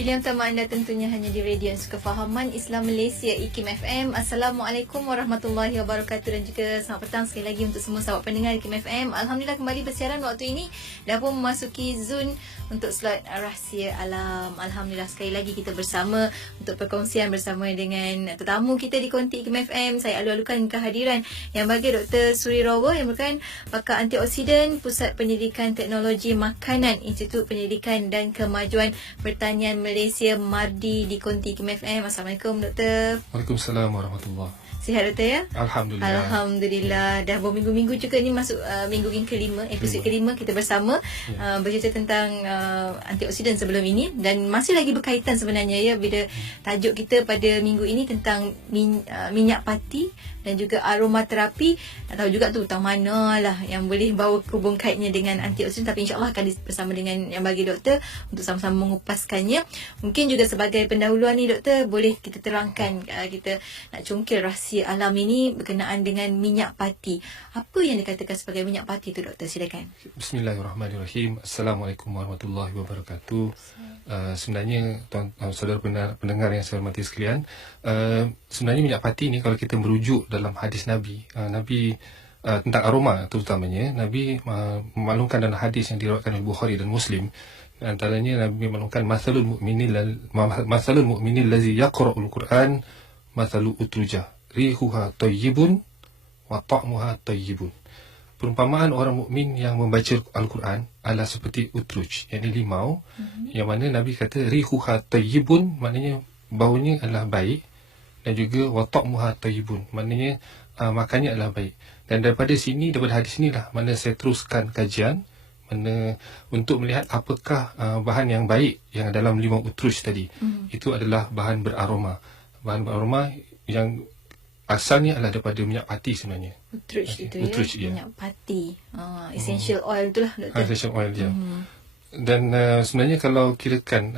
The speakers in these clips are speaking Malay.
Pilihan utama anda tentunya hanya di Radio Kefahaman Islam Malaysia IKIM FM. Assalamualaikum warahmatullahi wabarakatuh dan juga selamat petang sekali lagi untuk semua sahabat pendengar IKIM FM. Alhamdulillah kembali bersiaran waktu ini dah pun memasuki zon untuk slot rahsia alam. Alhamdulillah sekali lagi kita bersama untuk perkongsian bersama dengan tetamu kita di konti IKIM FM. Saya alu-alukan kehadiran yang bagi Dr. Suri Rawa yang merupakan pakar antioksidan Pusat Pendidikan Teknologi Makanan Institut Pendidikan dan Kemajuan Pertanian Malaysia MARDI di konti IKIM FM. Assalamualaikum Doktor. Waalaikumsalam warahmatullahi. Sihat Doktor ya? Alhamdulillah. Alhamdulillah. Dah berminggu-minggu juga ni masuk minggu yang kelima, episod kelima kita bersama bercerita tentang antioksidan sebelum ini dan masih lagi berkaitan sebenarnya ya bila tajuk kita pada minggu ini tentang minyak pati dan juga aromaterapi. Tak tahu juga tu tentang mana lah yang boleh bawa hubung kaitnya dengan antioksidan, tapi insyaAllah akan bersama dengan yang bagi doktor untuk sama-sama mengupaskannya. Mungkin juga sebagai pendahuluan ni doktor, boleh kita terangkan kita nak congkil rahsia alam ini berkenaan dengan minyak pati. Apa yang dikatakan sebagai minyak pati tu doktor? Silakan. Bismillahirrahmanirrahim. Assalamualaikum warahmatullahi wabarakatuh. Sebenarnya saudara pendengar yang saya hormati sekalian, sebenarnya minyak pati ni kalau kita merujuk dalam hadis Nabi tentang aroma terutamanya, Nabi memaklumkan dalam hadis yang diriwayatkan oleh Bukhari dan Muslim. Antaranya Nabi memaklumkan masalul mu'minil lazi yaqra'ul Quran masalu utrujah rihuha tayyibun wa ta'muha tayyibun. Perumpamaan orang mukmin yang membaca Al-Quran adalah seperti utruj, yakni limau, yang mana Nabi kata rihuha tayyibun, maknanya baunya adalah baik, dan juga wa ta'muha tayyibun, maknanya makannya adalah baik. Dan daripada hadis inilah mana saya teruskan kajian untuk melihat apakah bahan yang baik yang dalam limau utruj tadi. Itu adalah bahan beraroma. Bahan beraroma yang asalnya adalah daripada minyak pati sebenarnya. Utruj itu ya. Utruj, minyak pati. Essential oil tu lah doktor. Essential oil dia. Dan sebenarnya kalau kirakan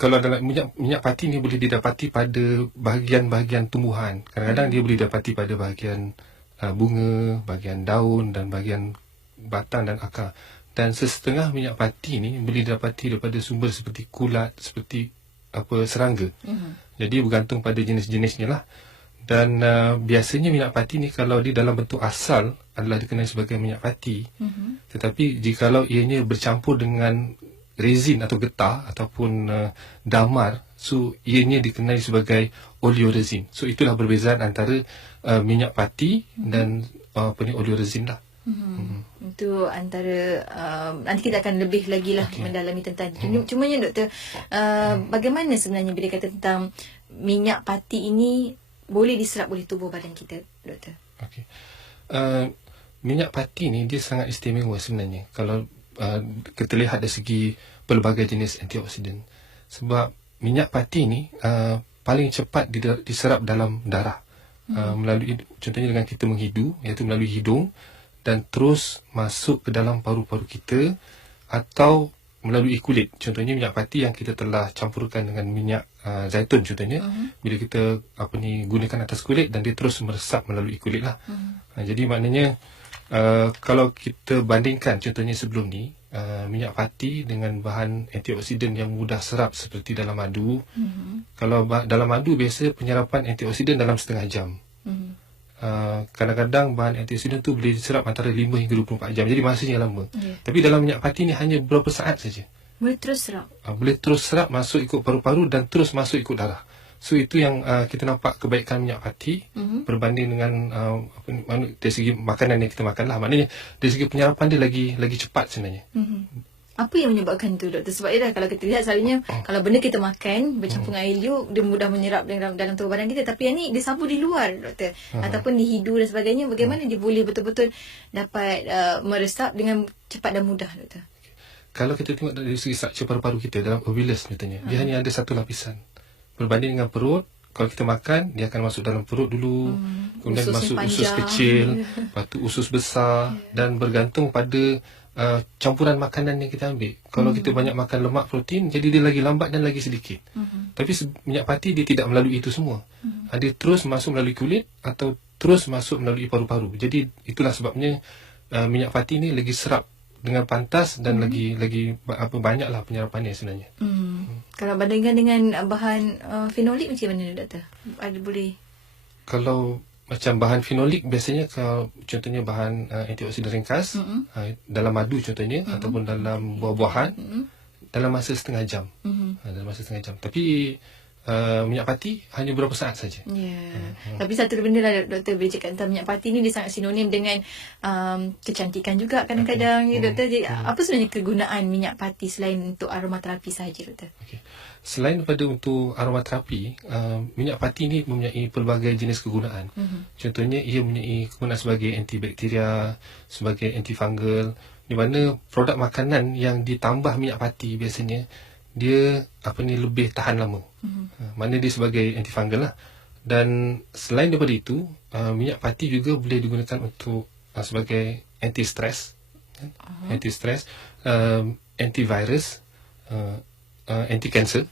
kalau dalam minyak pati ni boleh didapati pada bahagian-bahagian tumbuhan. Kadang-kadang dia boleh didapati pada bahagian bunga, bahagian daun dan bahagian batang dan akar. Dan sesetengah minyak pati ni boleh didapati daripada sumber seperti kulat, seperti serangga. Jadi bergantung pada jenis-jenisnya lah. Dan biasanya minyak pati ni kalau di dalam bentuk asal adalah dikenal sebagai minyak pati. Tetapi jikalau ianya bercampur dengan resin atau getah ataupun damar, so ianya dikenali sebagai oleoresin. So itulah perbezaan antara minyak pati dan oleoresin lah. Itu antara nanti kita akan lebih lagi lah mendalami tentang cumanya doktor, bagaimana sebenarnya bila kata tentang minyak pati ini boleh diserap oleh tubuh badan kita doktor? Minyak pati ni dia sangat istimewa sebenarnya kalau kita lihat dari segi pelbagai jenis antioksidan. Sebab minyak pati ni paling cepat diserap dalam darah, melalui contohnya dengan kita menghidu, iaitu melalui hidung, dan terus masuk ke dalam paru-paru kita atau melalui kulit. Contohnya minyak pati yang kita telah campurkan dengan minyak zaitun contohnya, bila kita gunakan atas kulit dan dia terus meresap melalui kulit lah. Jadi maknanya kalau kita bandingkan contohnya sebelum ni, minyak pati dengan bahan antioksidan yang mudah serap seperti dalam madu. Kalau dalam madu biasa penyerapan antioksidan dalam setengah jam. Kadang-kadang bahan antioksidan tu boleh diserap antara 5 hingga 24 jam. Jadi masanya lama. Tapi dalam minyak pati ni hanya beberapa saat saja. Boleh terus serap. Boleh terus serap, masuk ikut paru-paru dan terus masuk ikut darah. So itu yang kita nampak kebaikan minyak pati berbanding dengan dari segi makanan yang kita makan lah. Maknanya dari segi penyerapan dia lagi cepat sebenarnya. Apa yang menyebabkan tu doktor? Sebab kalau kita lihat selalunya kalau benda kita makan bercampur dengan air liur, dia mudah menyerap dalam tubuh badan kita. Tapi yang ni dia sapu di luar doktor, ataupun di hidung dan sebagainya. Bagaimana dia boleh betul-betul dapat meresap dengan cepat dan mudah doktor? Kalau kita tengok dari segi struktur paru-paru kita dalam ovilus contohnya, dia hanya ada satu lapisan. Berbanding dengan perut, kalau kita makan, dia akan masuk dalam perut dulu, kemudian masuk usus kecil, lepas tu usus besar, dan bergantung pada campuran makanan yang kita ambil. Kalau kita banyak makan lemak, protein, jadi dia lagi lambat dan lagi sedikit. Tapi minyak pati dia tidak melalui itu semua. Dia terus masuk melalui kulit atau terus masuk melalui paru-paru. Jadi itulah sebabnya minyak pati ni lagi serap dengan pantas dan lagi banyaklah penyerapannya sebenarnya. Kalau bandingkan dengan bahan fenolik macam mana doktor? Ada boleh? Kalau macam bahan fenolik biasanya kalau contohnya bahan antioksidan ringkas dalam madu contohnya ataupun dalam buah-buahan dalam masa setengah jam. Dalam masa setengah jam. Tapi minyak pati hanya beberapa saat saja. Tapi satu benda lah doktor, bila cakap tentang minyak pati ni dia sangat sinonim dengan kecantikan juga kadang-kadang. Doktor, apa sebenarnya kegunaan minyak pati selain untuk aromaterapi sahaja doktor? Selain daripada untuk aromaterapi, minyak pati ni mempunyai pelbagai jenis kegunaan. Contohnya ia mempunyai kegunaan sebagai antibakteria, sebagai antifungal, di mana produk makanan yang ditambah minyak pati biasanya dia lebih tahan lama. Mana dia sebagai antifungal lah. Dan selain daripada itu, minyak pati juga boleh digunakan untuk sebagai anti-stress, antivirus, anti-cancer,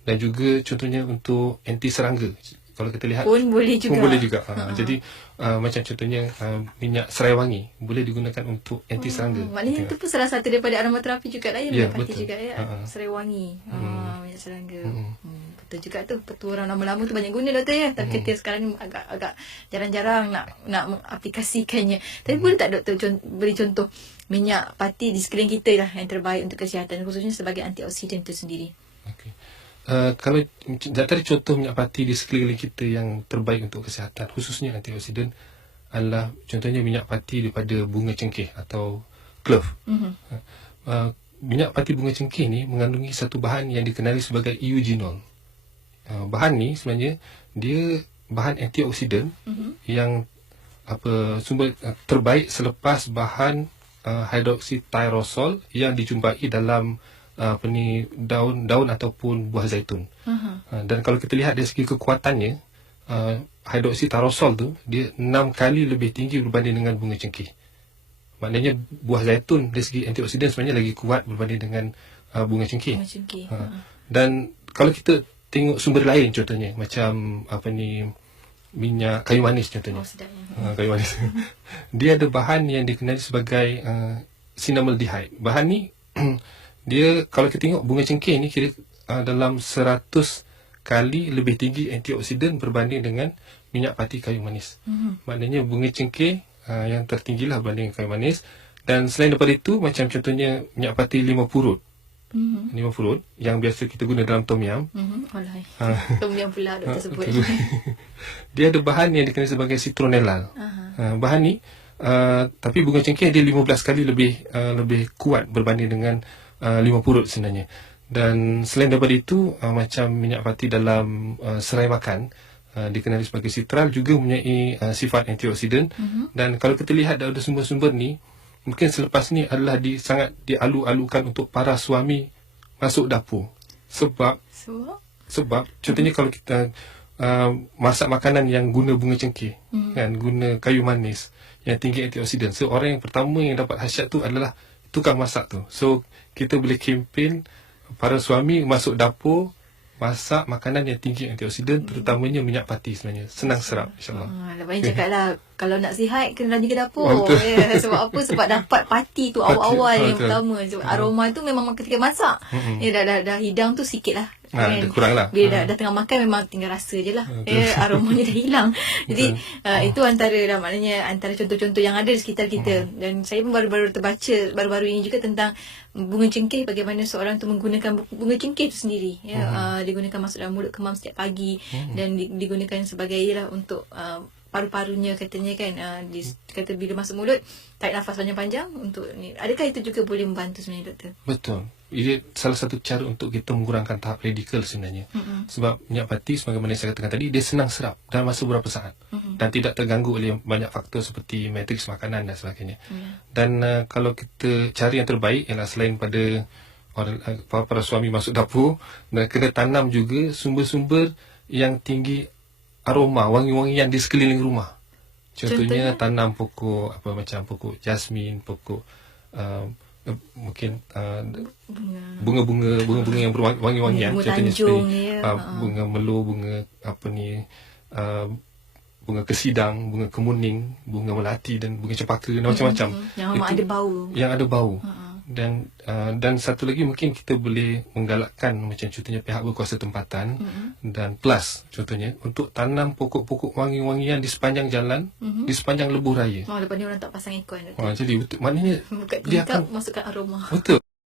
dan juga contohnya untuk anti-serangga. Kalau kita lihat pun boleh juga. Jadi macam contohnya minyak serai wangi boleh digunakan untuk anti-serangga. Maknanya itu pun salah satu daripada aromaterapi juga lah, minyak pati betul. juga serai wangi, minyak serangga. Betul juga tu. Betul, orang lama-lama tu banyak guna doktor ya. Tapi kita sekarang ni agak jarang-jarang nak mengaplikasikannya. Tapi boleh tak doktor beri contoh minyak pati di sekeliling kita lah yang terbaik untuk kesihatan, khususnya sebagai antioksidan itu sendiri? Kalau dari contoh minyak pati di sekeliling kita yang terbaik untuk kesihatan, khususnya antioksidan, adalah contohnya minyak pati daripada bunga cengkeh atau clove. Minyak pati bunga cengkeh ni mengandungi satu bahan yang dikenali sebagai eugenol. Bahan ni sebenarnya dia bahan antioksidan yang sumber terbaik selepas bahan hydroxytyrosol yang dijumpai dalam daun ataupun buah zaitun. Dan kalau kita lihat dari segi kekuatannya, hydroxytyrosol tu dia 6 kali lebih tinggi berbanding dengan bunga cengkeh. Maknanya buah zaitun dari segi antioksidan sebenarnya lagi kuat berbanding dengan bunga cengkeh. Dan kalau kita tengok sumber lain contohnya macam minyak kayu manis contohnya. Kayu manis. Dia ada bahan yang dikenali sebagai cinnamaldehyde. Bahan ni dia kalau kita tengok bunga cengkeh ni kira dalam 100 kali lebih tinggi antioksidan berbanding dengan minyak pati kayu manis. Maknanya bunga cengkeh yang tertinggilah berbanding kayu manis. Dan selain daripada itu, macam contohnya minyak pati 5 purut. 5 purut yang biasa kita guna dalam tom yum. Tom yum pula doktor sebut. Dia ada bahan yang dikenali sebagai citronellal. Bahan ni tapi bunga cengkeh dia 15 kali lebih kuat berbanding dengan 5 purut sebenarnya. Dan selain daripada itu, macam minyak pati dalam serai makan dikenali sebagai citral juga mempunyai sifat antioksidan. Dan kalau kita lihat dari sumber-sumber ni, mungkin selepas ni adalah sangat dialu-alukan untuk para suami masuk dapur. Sebab contohnya kalau kita masak makanan yang guna bunga cengkeh, kan, guna kayu manis yang tinggi antioksidan, so orang yang pertama yang dapat khasiat tu adalah tukang masak tu. So kita boleh kempen para suami masuk dapur masak makanan yang tinggi antioksidan, terutamanya minyak pati sebenarnya. Senang serap, insyaAllah. Lepas cakap lah, kalau nak sihat kena rajin ke dapur. Sebab apa? Sebab dapat pati tu awal-awal yang pertama. Sebab aroma tu memang ketika masak. Dah hidang tu sikit lah. Dah kurang lah. Bila dah tengah makan memang tinggal rasa je lah. Aromanya dah hilang. Jadi itu antara maknanya antara contoh-contoh yang ada di sekitar kita. Dan saya pun baru-baru terbaca baru-baru ini juga tentang bunga cengkeh, bagaimana seorang tu menggunakan bunga cengkeh tu sendiri. Digunakan masuk dalam mulut kemam setiap pagi dan digunakan sebagai untuk paru-parunya katanya kan, kata bila masuk mulut tarik nafas panjang-panjang untuk ni. Adakah itu juga boleh membantu sebenarnya doktor? Betul. Ini salah satu cara untuk kita mengurangkan tahap radikal sebenarnya. Sebab minyak pati sebagaimana saya katakan tadi, dia senang serap dalam masa beberapa saat dan tidak terganggu oleh banyak faktor seperti matriks makanan dan sebagainya. Dan kalau kita cari yang terbaik ialah selain pada para suami masuk dapur, dan kena tanam juga sumber-sumber yang tinggi aroma, wangi-wangian di sekeliling rumah. Contohnya tanam pokok macam pokok jasmin, pokok mungkin bunga-bunga yang berwangi-wangian, contohnya seperti bunga melo, bunga bunga kesidang, bunga kemuning, bunga melati dan bunga cempaka dan macam-macam. Yang ada bau. Yang ada bau. Dan satu lagi mungkin kita boleh menggalakkan macam contohnya pihak berkuasa tempatan dan plus contohnya untuk tanam pokok-pokok wangi-wangian di sepanjang jalan, di sepanjang lebuh raya. Lepas ni orang tak pasang ikon. Jadi maknanya Buka dia tingkap, akan masukkan aroma. betul.